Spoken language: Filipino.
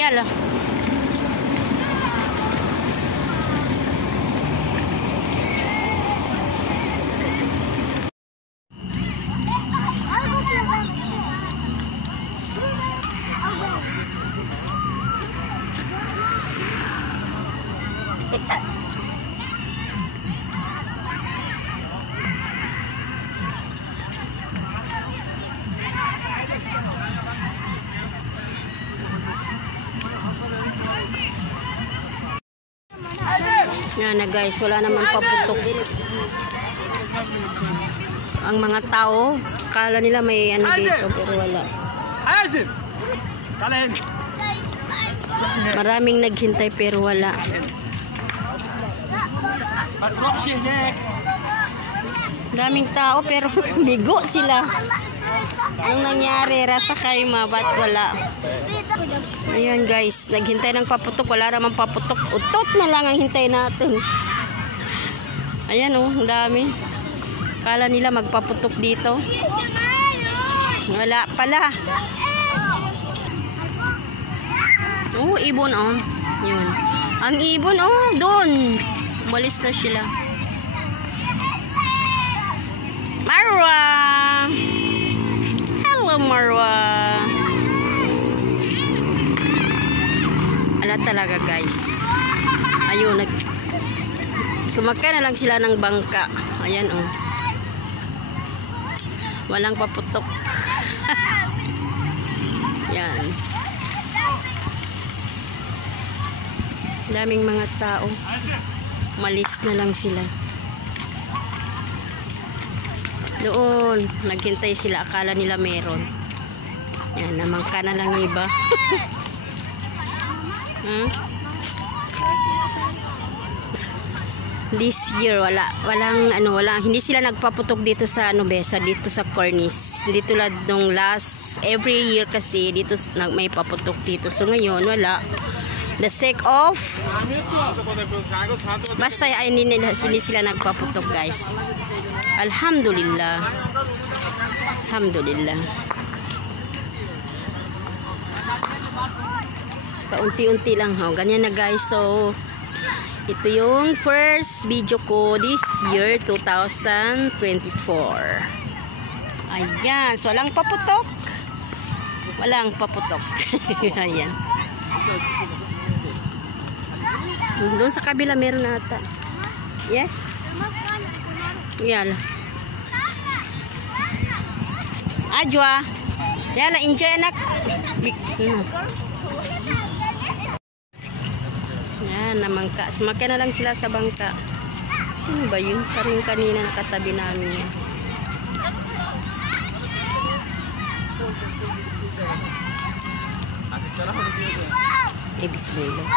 Yala. Yan na guys, wala naman paputok. Ang mga tao, kala nila may ano dito pero wala. Maraming naghintay pero wala. Daming tao pero bigo sila. Anong nangyari? Rasa kayo ba't wala? Ayan guys, naghintay ng paputok. Wala naman paputok. Utot na lang ang hintay natin. Ayan oh, ang dami. Kala nila magpaputok dito. Wala pala. Oh, ibon oh. Yun. Ang ibon oh, doon. Umalis na sila. Marwa! Hello Marwa! Ala talaga guys. Ayun, sumakay na lang sila ng bangka. Ayan oh. Walang paputok. Yan. Daming mga tao. Malis na lang sila. Doon, naghintay sila. Akala nila meron. Yan, namangka na lang iba. This year walang hindi sila nagpaputok dito sa dito sa cornice. Dito lang nung last every year kasi dito may paputok dito. So ngayon wala. The sake of basta ay hindi sila nagpaputok guys. Alhamdulillah. Alhamdulillah. Paunti-unti lang ho. Ganyan na guys. So ito yung first video ko this year 2024. Ayan. So walang paputok. Walang paputok. Ayan. Doon sa kabila meron ata. Yes? Yala. Ajwa. Yala, enjoy anak. Yan, namangka. Sumakay na lang sila sa bangka. Sino ba yun? Karing kanina nakatabi namin yan. Bismillah.